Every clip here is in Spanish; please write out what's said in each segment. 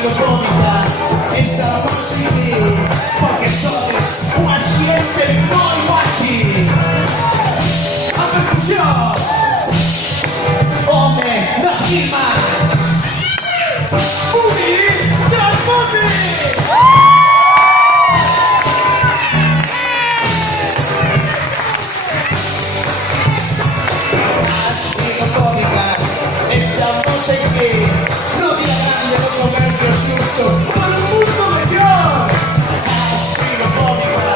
filofónica, esta noche aquí, porque sois un accidente muy guachi. A percusión, hombre, nos firma. ¡Boogie del Boogie! Filofónica, estamos aquí, no día grande, no comercio susto, para un mundo mejor. Filofónica,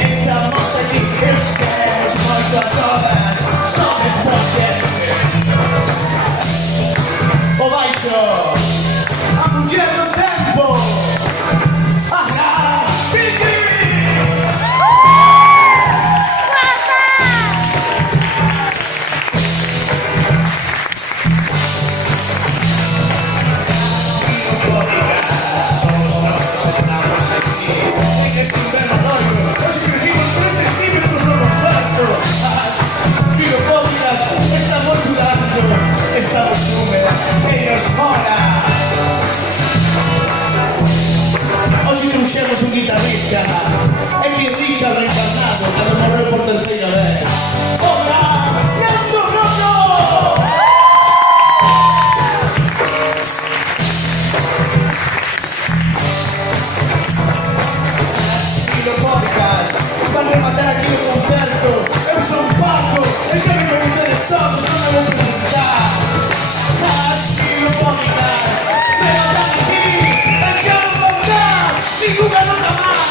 estamos aquí, es que es moito a todas, sodes por sempre. O baixo, a muller do tempo, Ana Vicky. Estamos húmedas, ellos mola. Hoxe trouxemos un guitarrista, é que Richard reencarnado, que morreu por terceira vez. Hola, Nando Rojo! Filofónicas, van rematar aquí o concerto. Eu son Paco, e xa me coñecedes todos, non me vou presentar. As filofónicas, rematan aquí, e xa non vou dar ninguna nota máis.